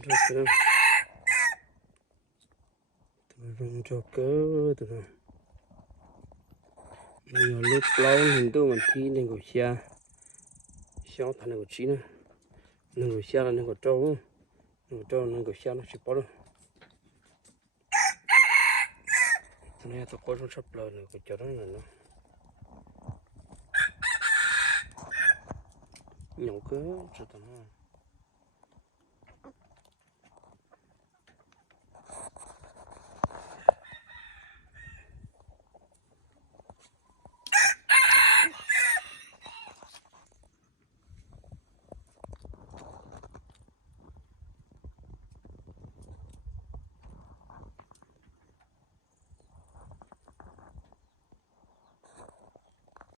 Joker. Turun Joker tu. Nhiều lúc lâu hình tu mình thi nên của xe xéo thành của chi nữa nên của xe là nên của trâu nên của xe nó chỉ bỏ rồi này tôi có sắp lời này của chỗ đó là nó nhỏ cơ cho tao